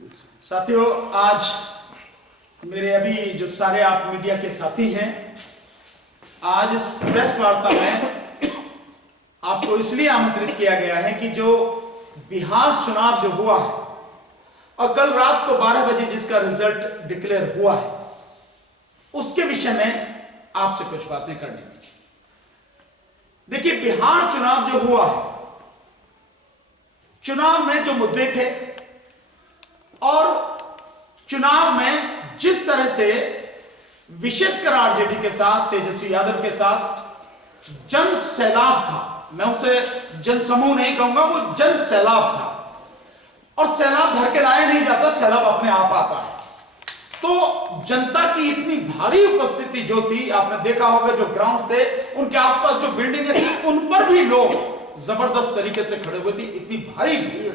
साथियों, आज मेरे अभी जो सारे आप मीडिया के साथी हैं, आज इस प्रेस वार्ता में आपको इसलिए आमंत्रित किया गया है कि जो बिहार चुनाव जो हुआ है और कल रात को 12 बजे जिसका रिजल्ट डिक्लेयर हुआ है, उसके विषय में आपसे कुछ बातें करनी थी। देखिए, बिहार चुनाव जो हुआ है, चुनाव में जो मुद्दे थे और चुनाव में जिस तरह से विशेषकर आरजेडी के साथ, तेजस्वी यादव के साथ जन सैलाब था, मैं उसे जनसमूह नहीं कहूंगा, वो जन सैलाब था। और सैलाब भर के लाया नहीं जाता, सैलाब अपने आप आता है। तो जनता की इतनी भारी उपस्थिति जो थी, आपने देखा होगा जो ग्राउंड थे, उनके आसपास जो बिल्डिंगें थी, उन पर भी लोग जबरदस्त तरीके से खड़े हुए थे। इतनी भारी भीड़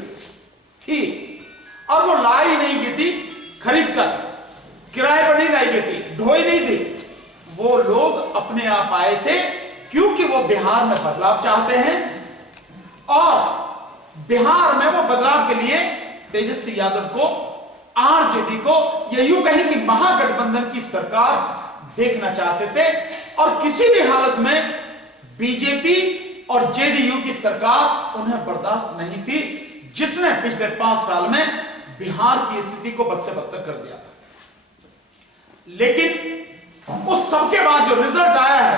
थी और वो लाई नहीं गई थी खरीद कर, किराए पर नहीं लाई गई थी, ढोई नहीं थी। वो लोग अपने आप आए थे क्योंकि वो बिहार में बदलाव चाहते हैं और बिहार में वो बदलाव के लिए तेजस्वी यादव को, आरजेडी को, ये यूं कहें कि महागठबंधन की सरकार देखना चाहते थे। और किसी भी हालत में बीजेपी और जेडीयू की सरकार उन्हें बर्दाश्त नहीं थी, जिसने पिछले 5 साल में बिहार की स्थिति को बद से बदतर कर दिया था। लेकिन उस सबके बाद जो रिजल्ट आया है,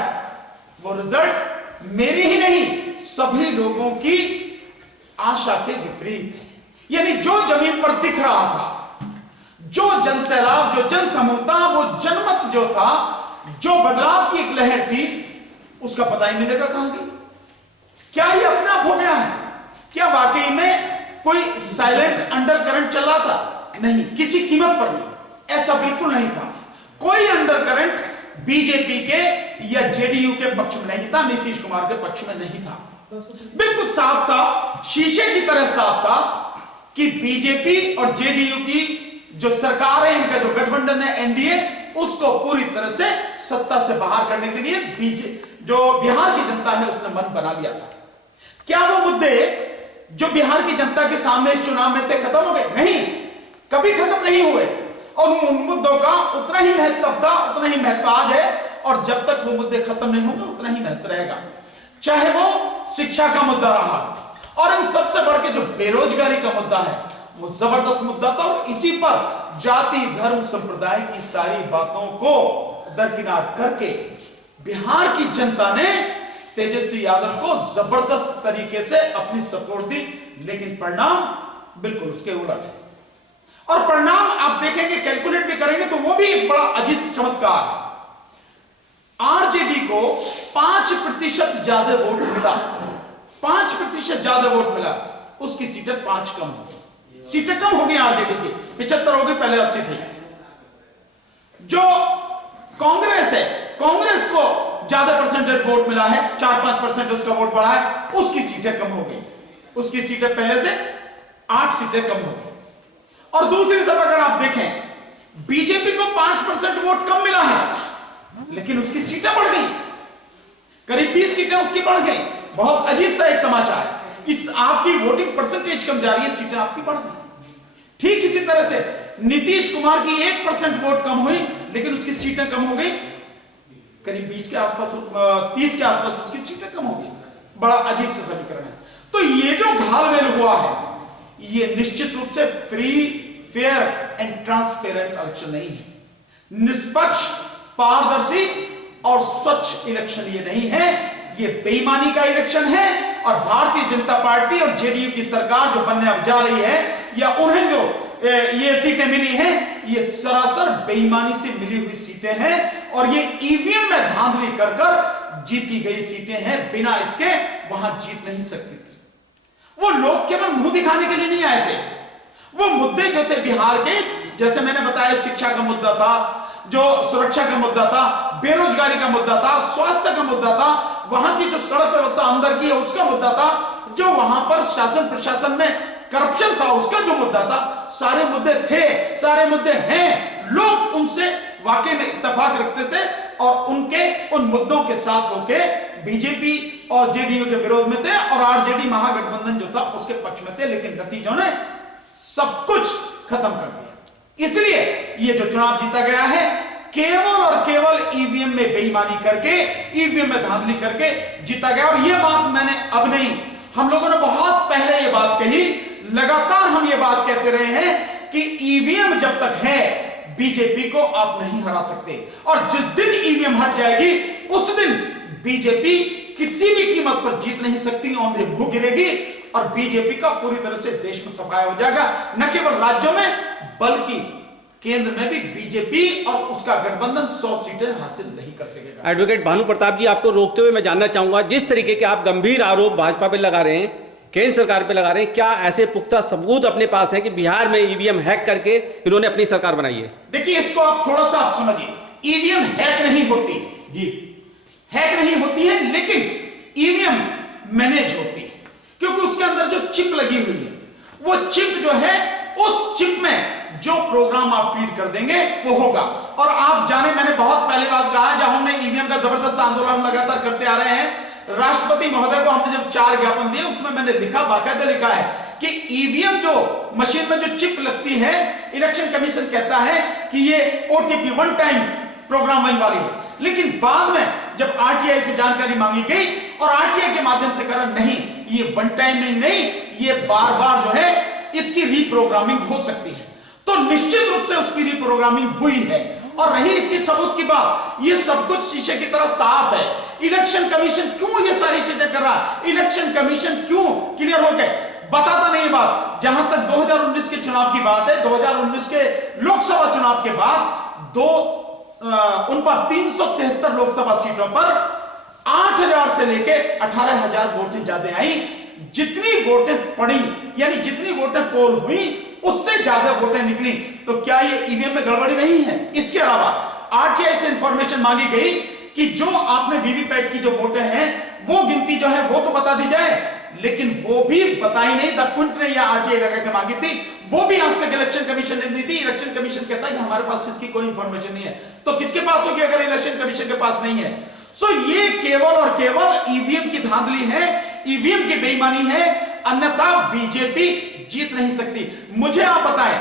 वो रिजल्ट मेरी ही नहीं, सभी लोगों की आशा के विपरीत है। यानी जो जमीन पर दिख रहा था, जो जनसैलाब, जो जनसमूहता, वो जनमत जो था, जो बदलाव की एक लहर थी, उसका पता ही नहीं लगा कहां गई। क्या ये अपने आप हो गया है? क्या वाकई में कोई साइलेंट अंडर करंट चल रहा था? नहीं, किसी कीमत पर नहीं, ऐसा बिल्कुल नहीं था। कोई अंडर करंट बीजेपी के या जेडीयू के पक्ष में नहीं था, नीतीश कुमार के पक्ष में नहीं था। बिल्कुल साफ था, शीशे की तरह साफ था कि बीजेपी और जेडीयू की जो सरकार है, इनका जो गठबंधन है एनडीए, उसको पूरी तरह से सत्ता से बाहर करने के लिए जो बिहार की जनता है उसने मन बना लिया था। क्या वो मुद्दे जो बिहार की जनता के सामने इस चुनाव में थे खत्म हो गए? नहीं, कभी खत्म नहीं हुए। और उन मुद्दों का उतना ही महत्व था, उतना ही महत्व आज है। और जब तक वो मुद्दे खत्म नहीं होंगे, उतना ही महत्व रहेगा। चाहे वो शिक्षा का मुद्दा रहा, और इन सबसे बढ़ के जो बेरोजगारी का मुद्दा है, वो जबरदस्त मुद्दा था। और इसी पर जाति, धर्म, संप्रदाय की सारी बातों को दरकिनार करके बिहार की जनता ने तेजस्वी यादव को जबरदस्त तरीके से अपनी सपोर्ट दी। लेकिन परिणाम बिल्कुल उसके उलट है। और परिणाम आप देखेंगे, कैलकुलेट भी करेंगे तो वो भी एक बड़ा अजीब चमत्कार है। आरजेडी को 5% ज्यादा वोट मिला, 5% ज्यादा वोट मिला, उसकी सीटें 5 कम हो गई। सीटें कम हो गई आरजेडी की, 75 हो गई, पहले 80 थी। जो कांग्रेस है, कांग्रेस को ज्यादा परसेंटेज वोट मिला है, 4-5% उसका वोट बढ़ा है, उसकी सीटें कम हो गई। उसकी सीटें पहले से 8 सीटें कम हो गई। और दूसरी तरफ अगर आप देखें, बीजेपी को 5% वोट कम मिला है, लेकिन उसकी सीटें बढ़ गई, करीब 20 सीटें उसकी बढ़ गई। बहुत अजीब सा एक तमाशा है। इस आपकी वोटिंग परसेंटेज कम जा रही है, सीटें आपकी बढ़ गई। ठीक इसी तरह से नीतीश कुमार की 1% वोट कम हुई, लेकिन उसकी सीटें कम हो गई, करीब 20 के आसपास, 30 के आसपास उसकी सीटें कम हो गई। बड़ा अजीब सा समीकरण है। तो ये जो घालमेल हुआ है, ये निश्चित रूप से free, fair and transparent election नहीं है। निष्पक्ष, पारदर्शी और स्वच्छ इलेक्शन ये नहीं है। ये बेईमानी का इलेक्शन है। और भारतीय जनता पार्टी और जेडीयू की सरकार जो बनने अब जा रही है, या उन्हें जो ये सीटें मिली हैं, ये सरासर बेईमानी से मिली हुई सीटें हैं। और ये ईवीएम में धांधली कर कर जीती गई सीटें हैं। बिना इसके वहां जीत नहीं सकती थी। वो लोग केवल मुंह दिखाने के लिए नहीं आए थे। वो मुद्दे जो थे बिहार के, जैसे मैंने बताया, शिक्षा का मुद्दा था, जो सुरक्षा का मुद्दा था, बेरोजगारी का मुद्दा था, स्वास्थ्य का मुद्दा था, वहां की जो सड़क व्यवस्था अंदर की है उसका मुद्दा था, जो वहां पर शासन प्रशासन में करप्शन था उसका जो मुद्दा था, सारे मुद्दे थे, सारे मुद्दे हैं। लोग उनसे वाकई में इत्तेफाक रखते थे और उनके उन मुद्दों के साथ होके बीजेपी और जेडीयू के विरोध में थे और आरजेडी महागठबंधन जो था उसके पक्ष में थे। लेकिन नतीजों ने सब कुछ खत्म कर दिया। इसलिए ये जो चुनाव जीता गया है केवल और केवल ईवीएम में बेईमानी करके, ईवीएम में धांधली करके जीता गया। और ये बात मैंने अब नहीं, हम लोगों ने बहुत पहले ये बात कही, लगातार हम ये बात कहते रहे हैं कि ईवीएम जब तक है बीजेपी को आप नहीं हरा सकते, और जिस दिन ईवीएम हट जाएगी उस दिन बीजेपी किसी भी कीमत पर जीत नहीं सकती, औंधे मुंह गिरेगी और बीजेपी का पूरी तरह से देश में सफाया हो जाएगा। न केवल राज्यों में बल्कि केंद्र में भी बीजेपी और उसका गठबंधन 100 सीटें हासिल नहीं कर सकेगा। एडवोकेट भानु प्रताप जी, आपको रोकते हुए मैं जानना चाहूंगा, जिस तरीके के आप गंभीर आरोप भाजपा पे लगा रहे हैं, केंद्र सरकार पे लगा रहे हैं, क्या ऐसे पुख्ता सबूत अपने पास है कि बिहार में ईवीएम हैक करके इन्होंने अपनी सरकार बनाई है? देखिए, इसको आप थोड़ा सा आप समझिए, ईवीएम हैक नहीं होती जी, हैक नहीं होती है, लेकिन ईवीएम मैनेज होती है, क्योंकि उसके अंदर जो चिप लगी हुई है, वो चिप जो है, उस चिप में जो प्रोग्राम आप फीड कर देंगे वो होगा। और आप जाने, मैंने बहुत पहले बात कहा है, जब हमने ईवीएम का जबरदस्त आंदोलन लगातार करते आ रहे हैं, राष्ट्रपति महोदय को हमने जब 4 ज्ञापन दिए, उसमें मैंने लिखा, बाकायदा लिखा है कि ईवीएम जो मशीन में जो चिप लगती है, इलेक्शन कमीशन कहता है कि ये ओटीपी वन टाइम प्रोग्रामिंग वाली है, लेकिन बाद में जब आरटीआई से जानकारी मांगी गई और आरटीआई के माध्यम से कहा नहीं, ये वन टाइम नहीं, ये बार बार जो है इसकी रीप्रोग्रामिंग हो सकती है। तो निश्चित रूप से उसकी रीप्रोग्रामिंग हुई है। और रही इसकी सबूत की बात, ये सब कुछ शीशे की तरह साफ है। इलेक्शन कमीशन क्यों ये सारी चीजें कर रहा, इलेक्शन कमीशन क्यों क्लियर हो गए बताता नहीं बात। जहां तक 2019 के चुनाव की बात है, 2019 के लोकसभा चुनाव के बाद उन पर 373 लोकसभा सीटों पर 8,000 से लेके 18,000 वोटें ज्यादा आई। जितनी वोटें पड़ी, यानी जितनी वोटें पोल हुई, उससे ज्यादा वोटें निकली। तो क्या ये ईवीएम में गड़बड़ी नहीं है? इसके अलावा आरटीआई से इंफॉर्मेशन मांगी गई कि जो आपने वीवीपैट की जो वोटें हैं, वो गिनती जो है वो तो बता दी जाए, लेकिन वो भी बताई नहीं। द क्विंट ने या आरटीआई लगा के मांगी थी, वो भी आज तक इलेक्शन कमीशन ने दी थी। इलेक्शन कमीशन कहता है कि हमारे पास इसकी कोई इंफॉर्मेशन नहीं है। तो किसके पास होगी अगर इलेक्शन कमीशन के पास नहीं है? सो ये केवल और केवल ईवीएम की धांधली है, ईवीएम की बेईमानी है, अन्यथा बीजेपी जीत नहीं सकती। मुझे आप बताएं,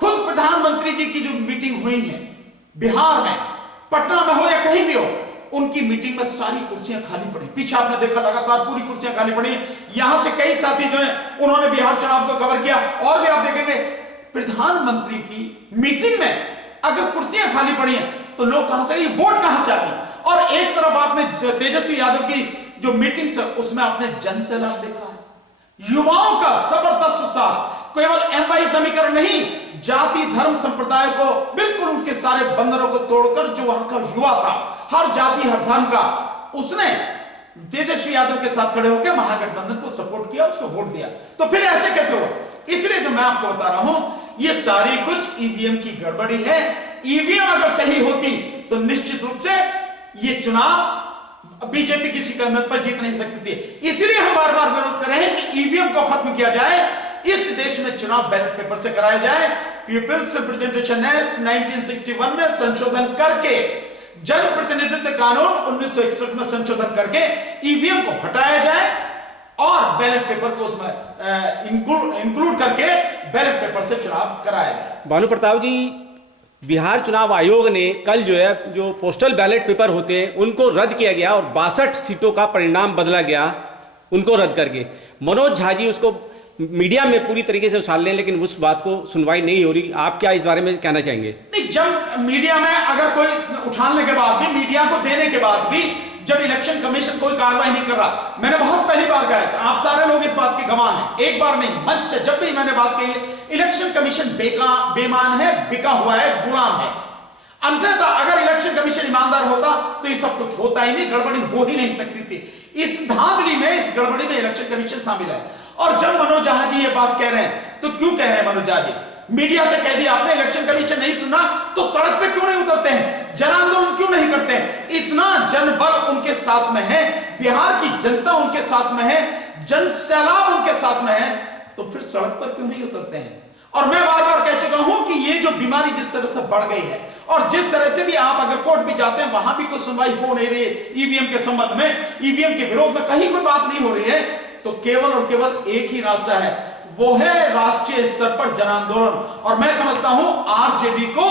खुद प्रधानमंत्री जी की जो मीटिंग हुई है बिहार में, पटना में हो या कहीं भी हो, उनकी मीटिंग में सारी कुर्सियां खाली पड़ी। पीछे आपने देखा लगातार पूरी कुर्सियां खाली पड़ी। यहां से कई साथी जो है उन्होंने बिहार चुनाव को कवर किया। और भी आप देखेंगे प्रधानमंत्री की मीटिंग में अगर कुर्सियां खाली पड़ी हैं तो लोग कहां से, वोट कहां से आ गए? और एक तरफ आपने तेजस्वी यादव की जो मीटिंग है उसमें आपने जन सैलाब देखा है, युवाओं का जबरदस्त उत्साह। केवल एमवाई समीकरण नहीं, जाति धर्म संप्रदाय को बिल्कुल उनके सारे बंधनों को तोड़कर जो वहां का युवा था, हर जाति हर धर्म का, उसने तेजस्वी यादव के साथ खड़े होकर महागठबंधन को सपोर्ट किया, उसको वोट दिया। तो फिर ऐसे कैसे हुआ? इसलिए जो मैं आपको बता रहा हूं, ये सारी कुछ ईवीएम की गड़बड़ी है। ईवीएम अगर सही होती तो निश्चित रूप से ये चुनाव बीजेपी किसी कीमत पर जीत नहीं सकती थी। इसलिए हम बार बार विरोध कर रहे हैं कि ईवीएम को खत्म किया जाए, इस देश में चुनाव बैलेट पेपर से कराया जाए। पीपल्स रिप्रेजेंटेशन एक्ट 1961 में संशोधन करके, जनप्रतिनिधित्व कानून 1961 में संशोधन करके ईवीएम को हटाया जाए और बैलेट पेपर को उसमें इंक्लूड करके बैलेट पेपर से चुनाव कराया जाए। भानु प्रताप जी, बिहार चुनाव आयोग ने कल जो है, जो पोस्टल बैलेट पेपर होते हैं उनको रद्द किया गया और 62 सीटों का परिणाम बदला गया, उनको रद्द करके। मनोज झा जी उसको मीडिया में पूरी तरीके से उछाल लें, लेकिन उस बात को सुनवाई नहीं हो रही। आप क्या इस बारे में कहना चाहेंगे? नहीं, जब मीडिया में अगर कोई उछालने के बाद भी, मीडिया को देने के बाद भी, जब इलेक्शन कमीशन कोई कार्रवाई नहीं कर रहा, मैंने बहुत पहली बार कहा, आप सारे लोग इस बात के गवाह हैं, एक बार नहीं मंच से जब भी मैंने बात कही है, इलेक्शन कमीशन बेमान है, बिका हुआ है, गुलाम है। अंततः अगर इलेक्शन कमीशन ईमानदार होता तो ये सब कुछ होता ही नहीं, गड़बड़ी हो ही नहीं सकती थी। इस धांधली में, इस गड़बड़ी में इलेक्शन कमीशन शामिल है। और जब मनोज झा जी ये बात कह रहे हैं तो क्यों कह रहे हैं मनोज झा जी? मीडिया से कह दिया आपने इलेक्शन कमीशन नहीं सुना तो सड़क पे क्यों नहीं उतरते हैं, जन आंदोलन क्यों नहीं करते हैं? इतना जनबल उनके साथ में है, बिहार की जनता उनके साथ में है, जन सैलाब उनके साथ में है, तो फिर सड़क पर क्यों नहीं उतरते हैं? और मैं बार बार कह चुका हूं कि ये जो बीमारी जिस तरह से बढ़ गई है, और जिस तरह से भी आप अगर कोर्ट भी जाते हैं वहां भी कोई सुनवाई हो नहीं रही है ईवीएम के संबंध में, ईवीएम के विरोध में कहीं कोई बात नहीं हो रही है, तो केवल और केवल एक ही रास्ता है, वो है राष्ट्रीय स्तर पर जन आंदोलन। और मैं समझता हूं आरजेडी को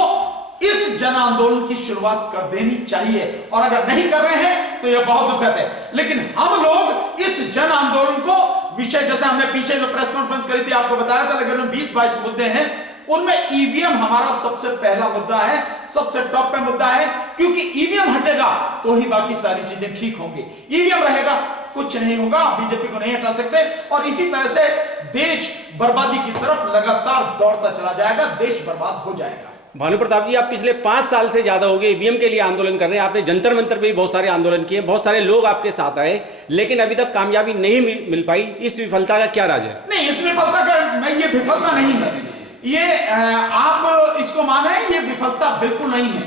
इस जन आंदोलन की शुरुआत कर देनी चाहिए, और अगर नहीं कर रहे हैं तो यह बहुत दुखद है। लेकिन हम लोग इस जन आंदोलन को विषय, जैसे हमने पीछे जो प्रेस कॉन्फ्रेंस करी थी आपको बताया था, लेकिन 20-22 मुद्दे हैं, उनमें ईवीएम हमारा सबसे पहला मुद्दा है, सबसे टॉप पे मुद्दा है, क्योंकि ईवीएम हटेगा तो ही बाकी सारी चीजें ठीक होंगी। ईवीएम रहेगा कुछ नहीं होगा, बीजेपी को नहीं हटा सकते, और इसी तरह से देश बर्बादी की तरफ लगातार दौड़ता चला जाएगा, देश बर्बाद हो जाएगा। भानु प्रताप जी, आप पिछले 5 साल से ज्यादा हो गए ईवीएम के लिए आंदोलन कर रहे हैं। आपने जंतर मंतर पे भी बहुत सारे आंदोलन किए, बहुत सारे लोग आपके साथ आए, लेकिन अभी तक कामयाबी नहीं मिल पाई। इस विफलता का क्या राज है? नहीं, इस विफलता का ये विफलता नहीं है, ये आप इसको माने, ये विफलता बिल्कुल नहीं है,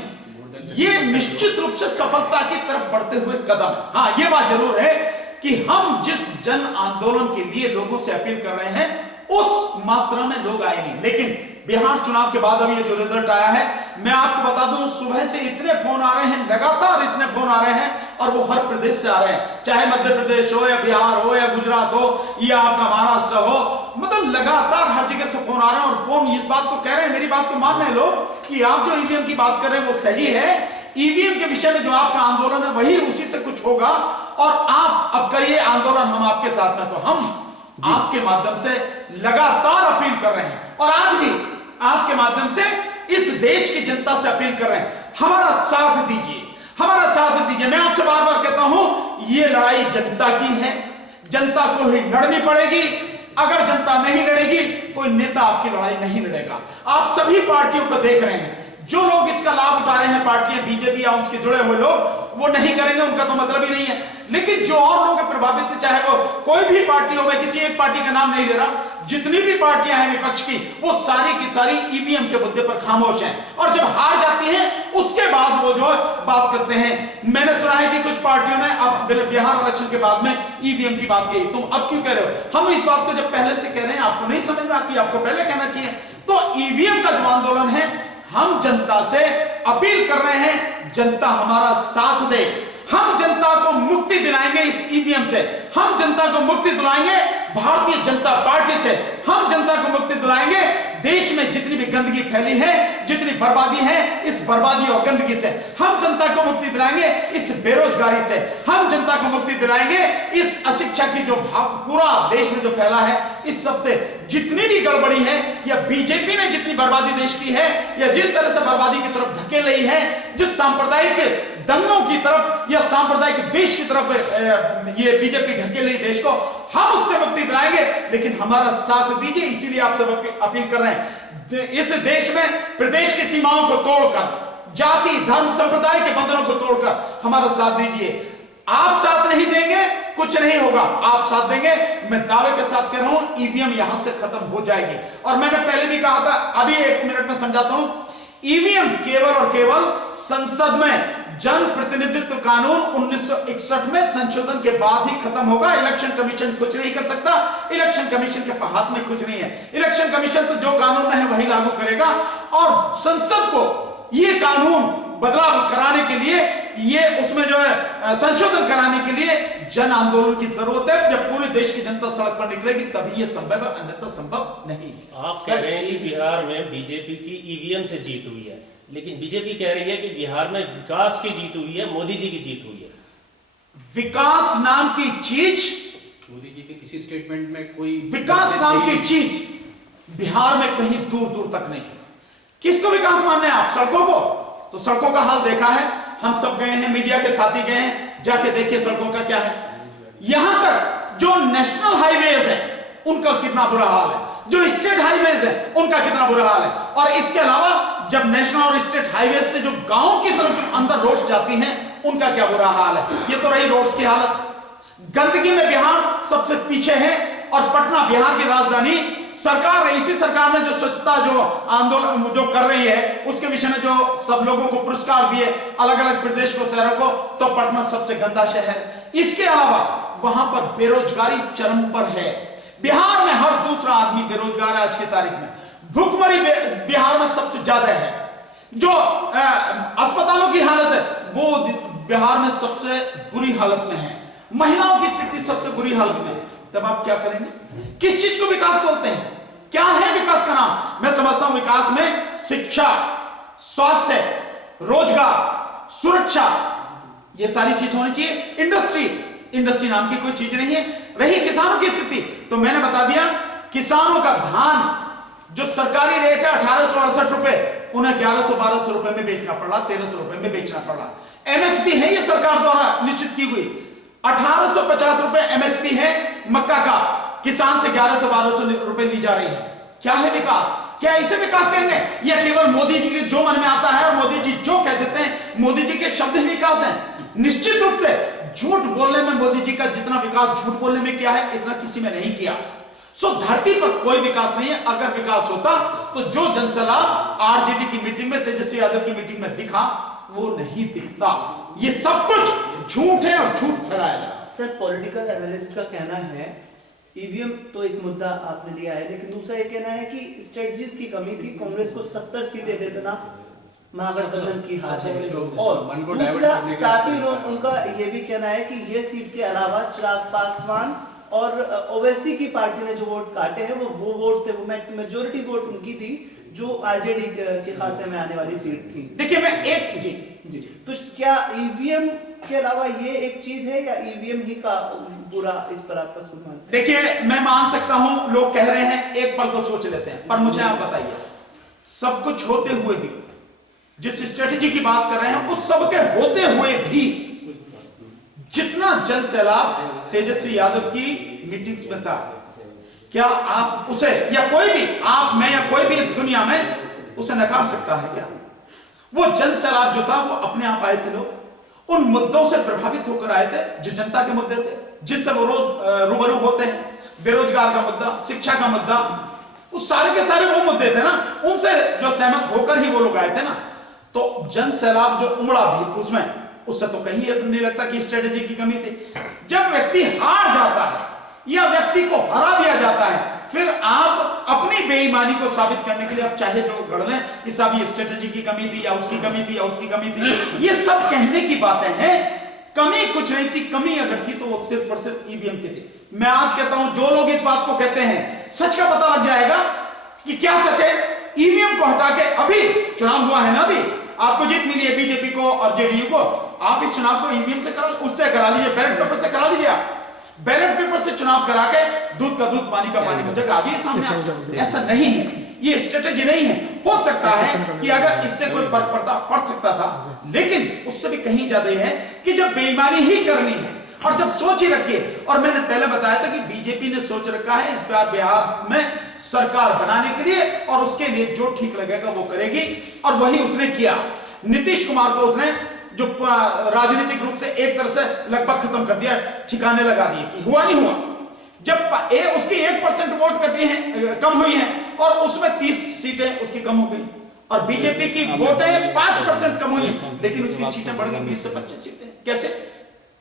ये निश्चित रूप से सफलता की तरफ बढ़ते हुए कदम। हाँ, ये बात जरूर है कि हम जिस जन आंदोलन के लिए लोगों से अपील कर रहे हैं उस मात्रा में लोग आए नहीं। लेकिन बिहार चुनाव के बाद अभी ये जो रिजल्ट आया है, मैं आपको बता दूं, सुबह से इतने फोन आ रहे हैं, लगातार इतने फोन आ रहे हैं, और वो हर प्रदेश से आ रहे हैं, चाहे मध्य प्रदेश हो या बिहार हो या गुजरात हो या आपका महाराष्ट्र हो, मतलब लगातार हर जगह से फोन आ रहे हैं। और फोन इस बात को कह रहे हैं, मेरी बात को मान रहे हैं लोग कि आप जो ईवीएम की बात कर रहे हैं वो सही है, ईवीएम के विषय में जो आपका आंदोलन है वही उसी से कुछ होगा, और आप अब करिए आंदोलन, हम आपके साथ में। तो हम आपके माध्यम से लगातार अपील कर रहे हैं, और आज भी आपके माध्यम से इस देश की जनता से अपील कर रहे हैं, हमारा साथ दीजिए, हमारा साथ दीजिए। मैं आपसे बार बार कहता हूं, ये लड़ाई जनता की है, जनता को ही लड़नी पड़ेगी। अगर जनता नहीं लड़ेगी, कोई नेता आपकी लड़ाई नहीं लड़ेगा। आप सभी पार्टियों को देख रहे हैं, जो लोग इसका लाभ उठा रहे हैं, पार्टियां बीजेपी या उसके जुड़े हुए लोग, वो नहीं करेंगे, उनका तो मतलब ही नहीं है। लेकिन जो और लोग प्रभावित है, चाहे वो कोई भी पार्टी हो, मैं किसी एक पार्टी का नाम नहीं ले रहा, जितनी भी पार्टियां हैं विपक्ष की, वो सारी की सारी ईवीएम के मुद्दे पर खामोश हैं, और जब हार जाती हैं उसके बाद वो जो बात करते हैं। मैंने सुना है कि कुछ पार्टियों ने अब बिहार इलेक्शन के बाद में ईवीएम की बात की, तुम अब क्यों कह रहे हो? हम इस बात को जब पहले से कह रहे हैं, आपको नहीं समझ में आती, आपको पहले कहना चाहिए। तो ईवीएम का जो आंदोलन है, हम जनता से अपील कर रहे हैं, जनता हमारा साथ दे, हम जनता को मुक्ति दिलाएंगे इस ईवीएम से, हम जनता को मुक्ति दिलाएंगे भारतीय जनता पार्टी से, हम जनता को मुक्ति दिलाएंगे देश में जितनी भी गंदगी फैली है, जितनी बर्बादी है, इस बर्बादी और गंदगी से हम जनता को मुक्ति दिलाएंगे, इस बेरोजगारी से हम जनता को मुक्ति दिलाएंगे, इस अशिक्षा की जो पूरा देश में जो फैला है, इस सबसे जितनी भी गड़बड़ी है, या बीजेपी ने जितनी बर्बादी देश की है, या जिस तरह से बर्बादी की तरफ धकेल रही है, जिस सांप्रदायिक दंगों की तरफ या सांप्रदायिक देश की तरफ ये बीजेपी ढकेल रही देश को, हम उससे मुक्ति दिलाएंगे। लेकिन हमारा साथ दीजिए, इसीलिए आपसे अपील कर रहे हैं, इस देश में प्रदेश की सीमाओं को तोड़कर, जाति धर्म संप्रदाय के बंधनों को तोड़कर हमारा साथ दीजिए। आप साथ नहीं देंगे, कुछ नहीं होगा। आप साथ देंगे, मैं दावे के साथ कह रहा हूं, ईवीएम यहां से खत्म हो जाएगी। और मैंने पहले भी कहा था, अभी 1 मिनट में समझाता हूं, ईवीएम केवल और केवल संसद में जन प्रतिनिधित्व कानून 1961 में संशोधन के बाद ही खत्म होगा। इलेक्शन कमीशन कुछ नहीं कर सकता, इलेक्शन कमीशन के हाथ में कुछ नहीं है। इलेक्शन कमीशन तो जो कानून में है वही लागू करेगा, और संसद को ये कानून बदलाव कराने के लिए, ये उसमें जो है संशोधन कराने के लिए जन आंदोलन की जरूरत है। जब पूरे देश की जनता सड़क पर निकलेगी तभी ये संभव है, अन्यथा संभव नहीं। आप कह रहे हैं कि बिहार में बीजेपी की ईवीएम से जीत हुई है, लेकिन बीजेपी कह रही है कि बिहार में विकास की जीत हुई है, मोदी जी की जीत हुई है। विकास नाम की चीज, मोदी जी के किसी स्टेटमेंट में कोई विकास नाम की चीज बिहार में कहीं दूर दूर तक नहीं है। किसको विकास मानने हैं आप? सड़कों को? तो सड़कों का हाल देखा है, हम सब गए हैं, मीडिया के साथी गए हैं, जाके देखिए सड़कों का क्या है। यहां तक जो नेशनल हाईवेज है उनका कितना बुरा हाल है, जो स्टेट हाईवेज है उनका कितना बुरा हाल है। और इसके अलावा जब नेशनल और स्टेट हाईवे से जो गांव की तरफ जो अंदर रोड्स जाती हैं उनका क्या बुरा हाल है। ये तो रही रोड्स की हालत। गंदगी में बिहार सबसे पीछे है, और पटना बिहार की राजधानी सरकार, इसी सरकार ने जो स्वच्छता जो आंदोलन जो कर रही है उसके विषय में जो सब लोगों को पुरस्कार दिए अलग अलग प्रदेश को, शहरों को, तो पटना सबसे गंदा शहर। इसके अलावा वहां पर बेरोजगारी चरम पर है। बिहार में हर दूसरा आदमी बेरोजगार है आज की तारीख में। भूखमरी बिहार में सबसे ज्यादा है। जो अस्पतालों की हालत है वो बिहार में सबसे बुरी हालत में है। महिलाओं की स्थिति सबसे बुरी हालत में। तब आप क्या करेंगे? किस चीज को विकास बोलते हैं? क्या है विकास का नाम? मैं समझता हूं विकास में शिक्षा, स्वास्थ्य, रोजगार, सुरक्षा, ये सारी चीज होनी चाहिए। इंडस्ट्री नाम की कोई चीज नहीं है। रही किसानों की स्थिति, तो मैंने बता दिया, किसानों का धान जो सरकारी रेट है 1868 रुपए, उन्हें 1100-1200 रुपए में बेचना पड़ रहा, 1300 रुपए में बेचना पड़ रहा। एमएसपी है ये सरकार द्वारा निश्चित की हुई, 1850 रुपए एमएसपी है मक्का का, किसान से 1100-1200 रुपए ली जा रही है। क्या है विकास? क्या इसे विकास कहेंगे? या केवल मोदी जी के जो मन में आता है और मोदी जी जो कह देते हैं, मोदी जी के शब्द ही विकास है? निश्चित रूप से झूठ बोलने में मोदी जी का जितना विकास झूठ बोलने में किया है, इतना किसी में नहीं किया। सो धरती पर कोई विकास नहीं है। अगर विकास होता तो जो जनसैलाब आरजेडी की मीटिंग में, तेजस्वी यादव की मीटिंग में दिखा, वो नहीं दिखता। ये सब कुछ झूठ है और झूठ फैलाया जा रहा है। सर, पॉलिटिकल एनालिस्ट का कहना है ईवीएम तो एक मुद्दा आपने लिया है, लेकिन दूसरा ये कहना है कि स्ट्रेटजीज की कमी थी, कांग्रेस को 70 सीटें देना महागठबंधन की हार है। और दूसरा साथ ही उनका ये भी कहना है कि ये सीट के अलावा चिराग पासवान और ओवैसी की पार्टी ने जो वोट काटे हैं वो वोट थे, वो मेजोरिटी वोट उनकी थी जो आरजेडी के खाते में आने वाली सीट थी। देखिए मैं एक जी तो क्या ईवीएम के अलावा ये एक चीज है या ईवीएम ही का पूरा इस पर आपका सुझाव? देखिए मैं मान सकता हूं, लोग कह रहे हैं, एक पल को सोच लेते हैं, पर मुझे आप बताइए, सब कुछ होते हुए भी जिस स्ट्रेटेजी की बात कर रहे हैं, उस सब के होते हुए भी जितना जन सैलाब तेजस्वी यादव की मीटिंग्स में था, क्या आप उसे या कोई भी, आप मैं या कोई भी इस दुनिया में उसे नकार सकता है क्या? वो जन सैलाब जो था वो अपने आप आए थे, लोग उन मुद्दों से प्रभावित होकर आए थे जो जनता के मुद्दे थे, जिनसे वो रोज रूबरू होते हैं। बेरोजगार का मुद्दा, शिक्षा का मुद्दा, उस सारे के सारे वो मुद्दे थे ना, उनसे जो सहमत होकर ही वो लोग आए थे ना। तो जन सैलाब जो उमड़ा भी उसमें, उससे तो कहीं नहीं लगता कि स्ट्रेटेजी की कमी थी। जब व्यक्ति हार जाता है या व्यक्ति को हरा दिया जाता है, फिर आप अपनी बेईमानी को साबित करने के लिए आप चाहे जो गढ़ लें कि साहब ये स्ट्रेटेजी की कमी थी या उसकी कमी थी या उसकी कमी थी, ये सब कहने की बातें हैं। कमी कुछ नहीं थी, कमी अगर थी तो वो सिर्फ और सिर्फ ईवीएम की थी। मैं आज कहता हूं, जो लोग इस बात को कहते हैं, सच का पता लग जाएगा कि क्या सच है। ईवीएम को हटा के, अभी चुनाव हुआ है ना, अभी आपको जीत मिली है बीजेपी को और जेडीयू को, आप इस चुनाव को ईवीएम से उससे करा लीजिए, बैलेट पेपर से करा लीजिए। आप बैलेट पेपर से चुनाव करा के दूध का दूध पानी का पानी हो जाएगा। अभी सामने ऐसा नहीं है, ये स्ट्रेटेजी नहीं है। हो सकता है कि अगर इससे कोई फर्क पड़ सकता था, लेकिन उससे भी कहीं ज्यादा है कि जब बेईमानी ही करनी है और जब सोच ही रखिए। और मैंने पहले बताया था कि बीजेपी ने सोच रखा है इस बार बिहार में सरकार बनाने के लिए, और उसके लिए जो ठीक लगेगा वो करेगी, और वही उसने किया। नीतीश कुमार को उसने जो राजनीतिक रूप से एक तरह से लगभग खत्म कर दिया, ठिकाने लगा दिए कि हुआ नहीं हुआ। जब उसकी 1% वोट कटी है, कम हुई है, और उसमें 30 सीटें उसकी कम हो गई, और बीजेपी की वोटें 5% कम हुई, लेकिन उसकी सीटें बढ़ गई 20 से 25 सीटें। कैसे?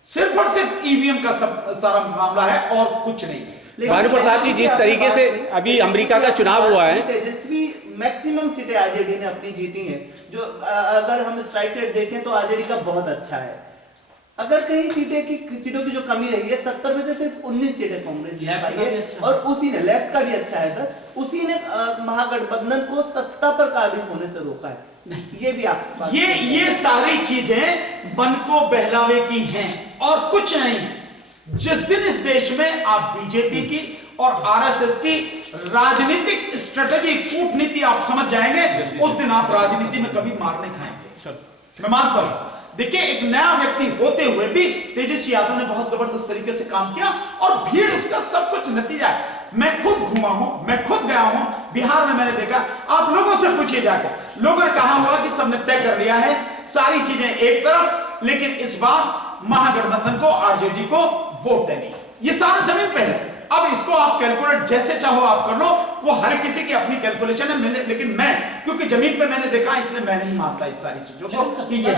सिर्फ और सिर्फ ईवीएम का सब सारा मामला है और कुछ नहीं है। भानु प्रताप जी, जिस तरीके से अभी अमेरिका का चुनाव हुआ है, तेजस्वी मैक्सिमम सीटें आरजेडी ने अपनी जीती हैं। जो अगर हम स्ट्राइक रेट देखें तो आरजेडी का बहुत अच्छा है। अगर कहीं सीटों की जो कमी रही है, 70 में से सिर्फ 19 सीटें कांग्रेस जीत पाई है, और उसी ने, लेफ्ट का भी अच्छा है सर, उसी ने महागठबंधन को सत्ता पर काबिज होने से रोका है। ये भी आप ये सारी चीजें मन को बहलावे की हैं और कुछ नहीं है। जिस दिन इस देश में आप बीजेपी की और आरएसएस की राजनीतिक स्ट्रेटेजी, कूटनीति आप समझ जाएंगे, उस दिन आप राजनीति में कभी मार नहीं खाएंगे। मैं मानता हूं। देखिए, एक नया व्यक्ति होते हुए भी तेजस्वी यादव ने बहुत जबरदस्त तरीके से काम किया, और भीड़ उसका सब कुछ नतीजा है। मैं खुद घूमा हूं, मैं खुद गया हूं बिहार में, मैंने देखा। आप लोगों से पूछिए जाकर, लोगों ने कहा हुआ कि सबने तय कर लिया है सारी चीजें एक तरफ, लेकिन इस बार महागठबंधन को, आरजेडी को वोट देनी, ये सारा जमीन पे है। अब इसको आप कैलकुलेट जैसे चाहो आप कर लो, वो हर किसी की अपनी कैलकुलेशन है। लेकिन मैं, क्योंकि जमीन पे मैंने देखा, इसलिए मैं नहीं मानता इस सारी चीजों को।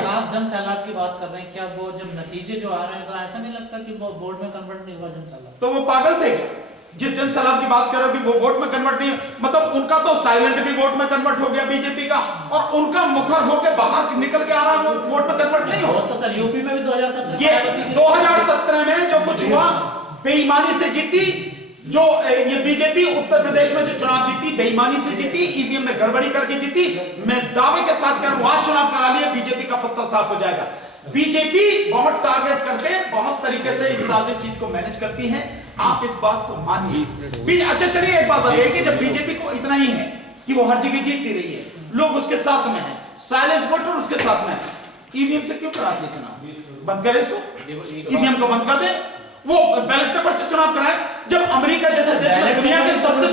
आप जन सैलाब की बात कर रहे हैं, क्या वो जब नतीजे जो आ रहे हैं, तो ऐसा नहीं लगता कि वो बोर्ड में कन्वर्ट नहीं हुआ जन सैलाब? तो वो पागल थे क्या? जिस जन सैलाब की बात कर रहे हो कि वो वोट में कन्वर्ट नहीं, मतलब उनका तो साइलेंट भी वोट में कन्वर्ट हो गया बीजेपी का, और उनका मुखर होकर बाहर निकल के आ रहा है, वो वोट में कन्वर्ट नहीं हो। तो सर यूपी में भी 2017 ये 2017 में जो कुछ हुआ, बेईमानी से जीती। जो ये बीजेपी उत्तर प्रदेश में जो चुनाव जीती बेईमानी से जीती, ईवीएम में गड़बड़ी करके जीती। मैं दावे के साथ कह रहा हूं आज चुनाव करा लिए बीजेपी का पत्ता साफ हो जाएगा। बीजेपी बहुत टारगेट करके बहुत तरीके से इस सारी चीज को मैनेज करती है, आप इस बात को मानिए। अच्छा चलिए एक बात बताइए कि जब बीजेपी को इतना ही है कि वो हर जगह जीतती रही है, लोग उसके साथ में हैं, साइलेंट वोटर उसके साथ में है, ईवीएम से क्यों कराती है चुनाव? बंद करें इसको, ईवीएम को बंद कर दे, वो बैलेट पेपर से चुनाव कराए। जब अमेरिका जैसे देश में दुनिया के सबसे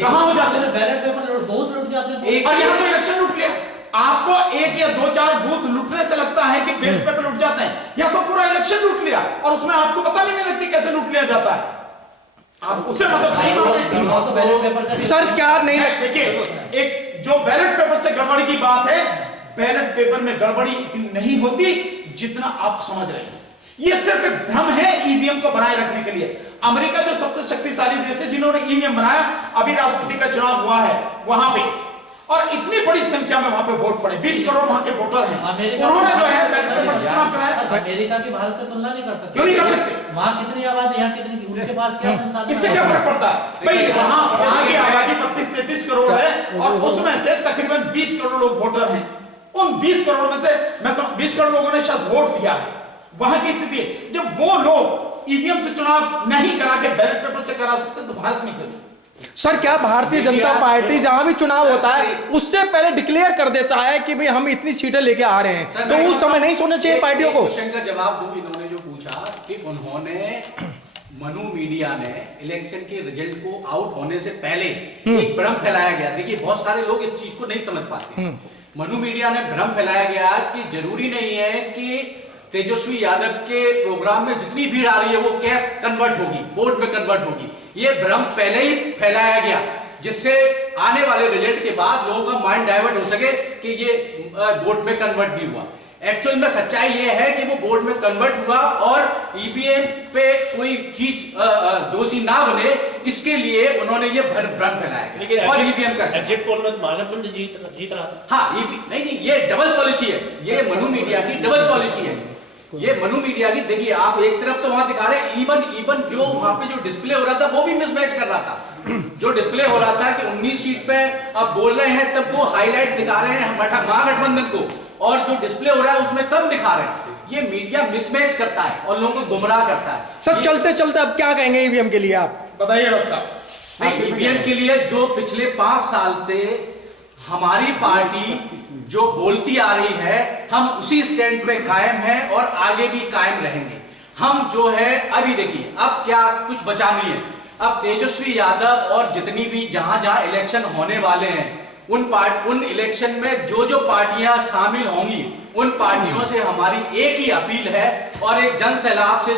कहां हो जाते हैं बैलेट पेपर बहुत लूट जाते हैं, और यहां तो इलेक्शन लूट लिया। आपको एक या दो चार बूथ लूटने से लगता है कि बैलेट पेपर लूट जाते हैं, या तो पूरा इलेक्शन लूट लिया और उसमें आपको पता भी नहीं लगती कैसे लूट लिया जाता है। आप उसे मतलब सही तो बैलेट पेपर से सर क्या नहीं देखिए, एक जो बैलेट पेपर से गड़बड़ी की बात है, बैलेट पेपर में गड़बड़ी इतनी नहीं होती जितना आप समझ रहे हैं। ये सिर्फ एक भ्रम है ईवीएम को बनाए रखने के लिए। अमेरिका जो सबसे शक्तिशाली देश है जिन्होंने ईवीएम बनाया, अभी राष्ट्रपति का चुनाव हुआ है वहां पे, और इतनी बड़ी संख्या में वहां पे वोट पड़े, 20 करोड़ वहां के वोटर हैं, उन्होंने जो है बैलेट पेपर से चुनाव कराया। अमेरिका की भारत से तुलना नहीं कर सकते। क्यों नहीं कर सकते? वहां कितनी आबादी, यहाँ कितनी, उनके पास क्या संसाधन, इससे क्या फर्क पड़ता है भाई? वहां की आबादी 32-33 करोड़ है और उसमें से तकरीबन 20 करोड़ लोग वोटर हैं। उन 20 करोड़ में से मैं 20 करोड़ लोगों ने शायद वोट दिया है। वहां की स्थिति जब वो लोग ईवीएम से चुनाव नहीं करा के बैलेट पेपर से करा सकते तो भारत में क्यों नहीं? सर क्या भारतीय जनता पार्टी जहां भी चुनाव होता है उससे पहले डिक्लेयर कर देता है कि भाई हम इतनी सीटें लेके आ रहे हैं, तो उस समय नहीं सोचना चाहिए पार्टियों को? क्वेश्चन का जवाब दूं। इन्होंने जो पूछा कि उन्होंने मनु मीडिया ने इलेक्शन के रिजल्ट को आउट होने से पहले एक भ्रम फैलाया गया। देखिए बहुत सारे लोग इस चीज को नहीं समझ पाते। मनु मीडिया ने भ्रम फैलाया गया कि जरूरी नहीं है कि तेजस्वी यादव के प्रोग्राम में जितनी भीड़ आ रही है वो कैश कन्वर्ट होगी, वोट में कन्वर्ट होगी। ये भ्रम पहले ही फैलाया गया जिससे आने वाले रिजल्ट के बाद लोगों का माइंड डाइवर्ट हो सके कि ये वोट में कन्वर्ट भी हुआ। एक्चुअल में सच्चाई ये है कि वो वोट में कन्वर्ट हुआ और ईवीएम पे कोई चीज दोषी ना बने, इसके लिए उन्होंने ये भ्रम फैलाया गया। और ईवीएम का एग्जिट पोल में महागठबंधन जीत रहा था। हाँ, नहीं, ये डबल पॉलिसी है, ये मनु मीडिया की डबल पॉलिसी है। ये मनु मीडिया की, देखिए आप एक तरफ तो वहां दिखा रहे हैं, इवन जो वहां पे जो डिस्प्ले हो रहा था वो भी मिसमैच कर रहा था। जो डिस्प्ले हो रहा था कि 19 सीट पे अब बोल रहे हैं तब वो हाईलाइट दिखा रहे हैं महागठबंधन को, और जो डिस्प्ले हो रहा है उसमें कम दिखा रहे हैं। ये मीडिया मिसमैच करता है और लोगों को गुमराह करता है। सर चलते चलते अब क्या कहेंगे ईवीएम के लिए आप बताइए डॉक्टर साहब। नहीं, ईवीएम के लिए जो पिछले 5 साल से हमारी पार्टी जो बोलती आ रही है, हम उसी स्टैंड पे कायम हैं और आगे भी कायम रहेंगे। हम जो है अभी देखिए अब क्या कुछ बचा नहीं है। अब तेजस्वी यादव और जितनी भी जहां जहां इलेक्शन होने वाले हैं उन इलेक्शन में जो पार्टियां शामिल होंगी उन पार्टियों से हमारी एक ही अपील है और एक जन सैलाब से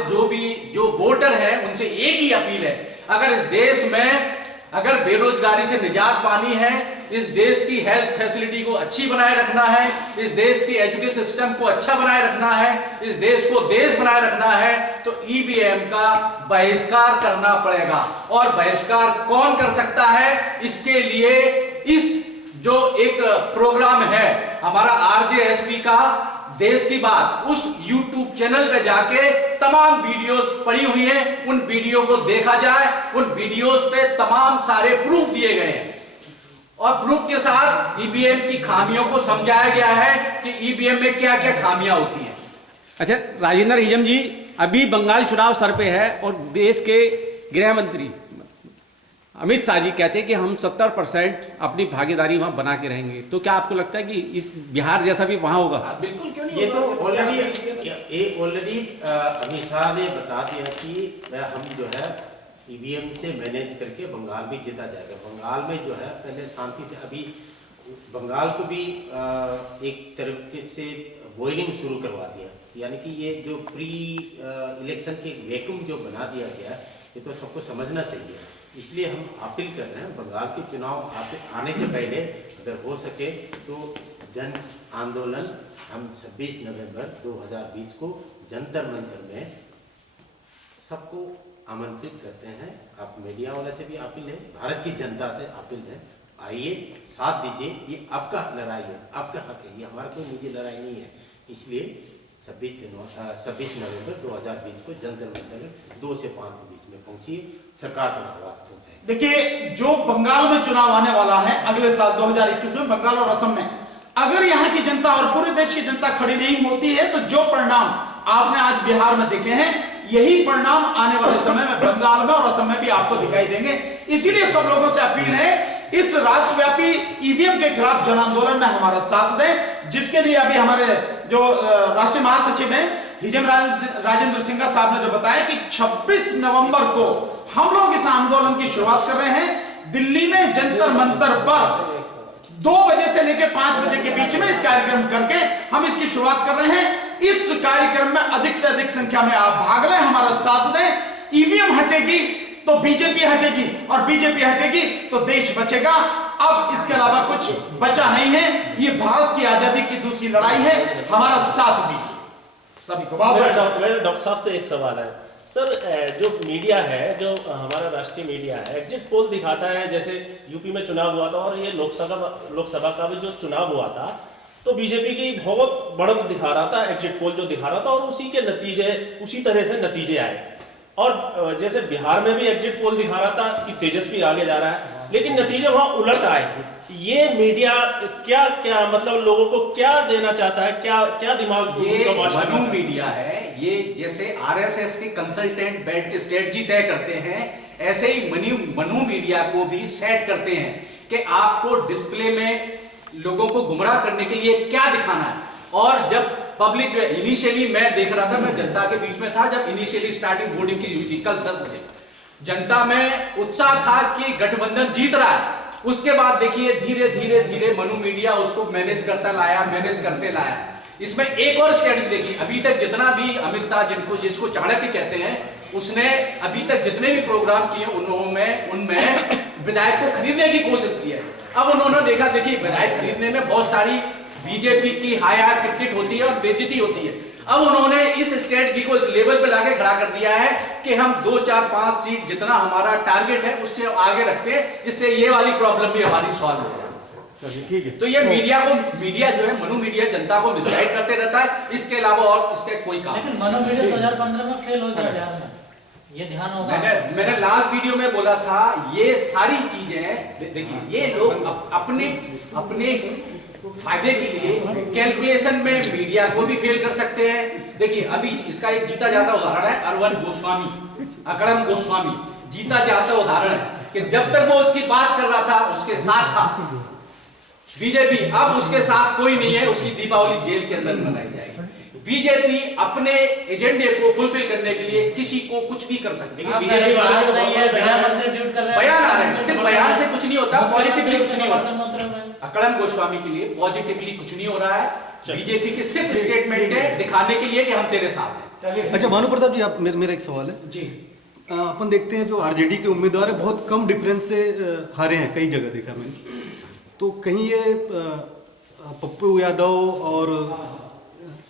जो वोटर हैं उनसे एक ही अपील है, अगर इस देश में अगर बेरोजगारी से निजात पानी है, इस देश की हेल्थ फैसिलिटी को अच्छी बनाए रखना है, इस देश की एजुकेशन सिस्टम को अच्छा बनाए रखना है, इस देश को देश बनाए रखना है, तो ईवीएम का बहिष्कार करना पड़ेगा। और बहिष्कार कौन कर सकता है? इसके लिए इस जो एक प्रोग्राम है हमारा आरजेएसपी का देश की बात, उस YouTube चैनल पे जाके तमाम वीडियो पड़ी हुई हैं, उन वीडियो को देखा जाए। उन वीडियोस पे तमाम सारे प्रूफ दिए गए हैं और प्रूफ के साथ ईवीएम की खामियों को समझाया गया है कि ईवीएम में क्या क्या खामियां होती हैं। अच्छा राजेंद्र हिजम जी, अभी बंगाल चुनाव सर पे है और देश के गृह मंत्री अमित शाह जी कहते हैं कि हम 70% अपनी भागीदारी वहां बना के रहेंगे, तो क्या आपको लगता है कि इस बिहार जैसा भी वहां होगा? बिल्कुल, क्यों नहीं? ये तो ऑलरेडी अमित शाह ने बता दिया कि हम जो है ईवीएम से मैनेज करके बंगाल भी जीता जाएगा। बंगाल में जो है पहले शांति से, अभी बंगाल को भी एक तरीके से बॉइलिंग शुरू करवा दिया, यानी कि ये जो प्री इलेक्शन के वैक्यूम जो बना दिया गया, ये तो सबको समझना चाहिए। इसलिए हम अपील कर रहे हैं बंगाल के चुनाव आने से पहले अगर हो सके तो जन आंदोलन हम 26 नवंबर 2020 को जंतर मंतर में सबको आमंत्रित करते हैं। आप मीडिया वाले से भी अपील है, भारत की जनता से अपील है, आइए साथ दीजिए। ये आपका लड़ाई है, आपका हक है, ये हमारा कोई निजी लड़ाई नहीं है। इसलिए 26 नवंबर 2020 को जनता मंदिर में 2 से 5 के बीच में पहुंची, सरकार तक आवाज पहुंचाई। देखिए, जो बंगाल में चुनाव आने वाला है अगले साल 2021 में, बंगाल और असम में, अगर यहाँ की जनता और पूरे देश की जनता खड़ी नहीं होती है तो जो परिणाम आपने आज बिहार में देखे हैं, यही परिणाम आने वाले समय में बंगाल में और असम में भी आपको दिखाई देंगे। इसीलिए सब लोगों से अपील है, इस राष्ट्रव्यापी ईवीएम के खिलाफ जन आंदोलन में हमारा साथ दें, जिसके लिए अभी हमारे जो राष्ट्रीय महासचिव हैं हिजम राजेंद्र सिंघा साहब ने जो बताया कि 26 नवंबर को हम लोग इस आंदोलन की शुरुआत कर रहे हैं। दिल्ली में जंतर मंतर पर 2 बजे से लेकर 5 बजे के बीच में इस कार्यक्रम करके हम इसकी शुरुआत कर रहे हैं। इस कार्यक्रम में अधिक से अधिक संख्या में आप भाग लें, हमारा साथ दें। ईवीएम हटेगी तो बीजेपी हटेगी, और बीजेपी हटेगी तो देश बचेगा। अब इसके अलावा कुछ बचा नहीं है। ये भारत की आजादी की दूसरी लड़ाई है, हमारा साथ दीजिए सभी को। मेरे डॉक्टर साहब से एक सवाल है सर, जो मीडिया है, जो हमारा राष्ट्रीय मीडिया है, एग्जिट पोल दिखाता है, जैसे यूपी में चुनाव हुआ था और ये लोकसभा का भी जो चुनाव हुआ था, तो बीजेपी की बहुत बढ़त दिखा रहा था, एग्जिट पोल जो दिखा रहा था, और उसी के नतीजे, उसी तरह से नतीजे आए। और जैसे बिहार में भी एग्जिट पोल दिखा रहा था कि तेजस्वी आगे जा रहा है, लेकिन नतीजे वहां उलट आए। ये मीडिया क्या मतलब लोगों को क्या देना चाहता है, क्या दिमाग? ये मनु मीडिया है। ये जैसे आरएसएस के कंसल्टेंट बैठ के स्ट्रेटजी तय करते हैं, ऐसे ही मनु मीडिया को भी सेट करते हैं कि आपको डिस्प्ले में लोगों को गुमराह करने के लिए क्या दिखाना है। और जब पब्लिक इनिशियली, मैं देख रहा था, मैं जनता के बीच में था जब इनिशियली स्टार्टिंग वोटिंग की हुई थी कल 10 बजे, जनता में उत्साह था कि गठबंधन जीत रहा है। उसके बाद देखिए धीरे धीरे धीरे मनु मीडिया उसको मैनेज करते लाया। इसमें एक और स्ट्रेटजी देखिए, अभी तक जितना भी अमित शाह जिसको चाणक्य कहते हैं, उसने अभी तक जितने भी प्रोग्राम किए उनमें विधायक को खरीदने की कोशिश की है। अब उन्होंने देखा, देखिए विधायक खरीदने में बहुत सारी बीजेपी की हाई टिकट होती है और बेइज्जती होती है। अब उन्होंने इस स्ट्रेटजी को इस लेवल पे लाके खड़ा कर दिया है कि हम 2, 4, 5 सीट जितना हमारा टारगेट है उससे आगे रखते हैं, जिससे ये वाली प्रॉब्लम भी हमारी सॉल्व हो जाए। तो ये मीडिया जो है, मनु मीडिया जनता को मिसगाइड करते रहता है, इसके अलावा और इसका कोई काम। लेकिन मनु मीडिया 2015 में फेल हो गया बिहार में, ये ध्यान होगा। मैंने लास्ट वीडियो में बोला था, ये सारी चीजें देखिए, ये लोग अपने फायदे के लिए कैलकुलेशन में मीडिया को भी फेल कर सकते हैं। देखिए अभी इसका एक जीता जाता उदाहरण है अकड़म गोस्वामी जीता जाता उदाहरण है कि जब तक वो उसकी बात कर रहा था उसके साथ था बीजेपी, अब उसके साथ कोई नहीं है, उसकी दीपावली जेल के अंदर मनाई जाएगी। बीजेपी अपने एजेंडे को फुलफिल करने के लिए किसी को कुछ भी कर सकती है। बीजेपी साथ नहीं है, प्रधानमंत्री ट्वीट कर रहे हैं, बयान आ रहे हैं, सिर्फ बयान से कुछ नहीं होता, पॉजिटिवली कुछ नहीं होता। अकड़म गोस्वामी के लिए पॉजिटिवली कुछ नहीं हो रहा है, बीजेपी के सिर्फ स्टेटमेंट है दिखाने के लिए कि हम तेरे साथ हैं। अच्छा भानु प्रताप जी, आप मेरा एक सवाल है जी। अपन देखते हैं जो आरजेडी के उम्मीदवार है बहुत कम डिफरेंस से हारे हैं, कई जगह देखा मैंने, तो कहीं ये पप्पू यादव और